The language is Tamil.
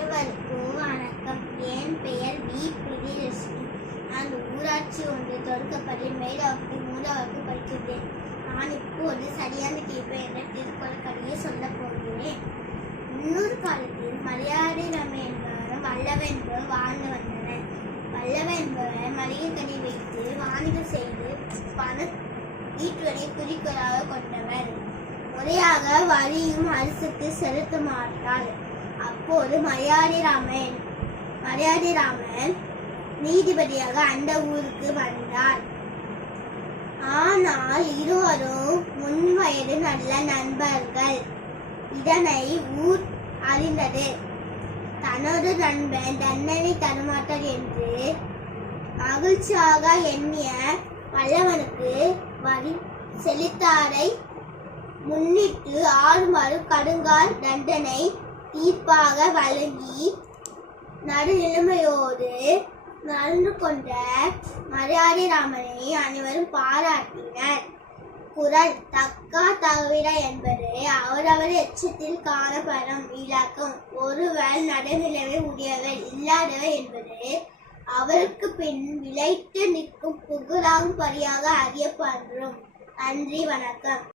அனைவருக்கும் வணக்கம். என் பெயர் வி. பிரியதர்ஷினி. நான் ஊராட்சி ஒன்றிய தொடக்கப்பள்ளி மேலாவுக்கு 3ஆம் வகுப்பு படிக்கிறேன். நான் இப்போது சரியான கேட்ப என்ற திருக்குறள் கதையை சொல்ல போகிறேன். முன்னொரு காலத்தில் மலையாளி ரம்மை என்பவரும் வல்லவ என்பவர் வாழ்ந்து வந்தனர். வல்லவ என்பவர் மளிகை கடை வைத்து வாணிகம் செய்து பணம் ஈட்டுவதை குறிக்கோளாக கொண்டவர். முறையாக வரியும் அரசுக்கு செலுத்த மாட்டார். அப்போது மலையாளி ராமன் நீதிபதியாக அந்த ஊருக்கு வந்தார். ஆனால் இருவரும் முன்வயது நல்ல நண்பர்கள். இதனை ஊர் அறிந்தது. தனது நண்பன் தண்டனை தரமாட்டார் என்று மகிழ்ச்சியாக எண்ணிய வல்லவனுக்கு வரி செலுத்தாரை முன்னிட்டு 6 மாத கடுங்கால் தண்டனை தீர்ப்பாக வழங்கி நடுநிலைமையோடு நடந்து கொண்ட மலையாளி ராமனை அனைவரும் பாராட்டினர். குறள் தக்கா தவிர என்பது அவரவர் எச்சத்தில் காணப்படும் விளக்கம். ஒருவர் நடுநிலைமை உடையவர் இல்லாதவர் என்பது அவருக்கு பின் விளைத்து நிற்கும் புகழாகும் பரியாக அறியப்படும். நன்றி, வணக்கம்.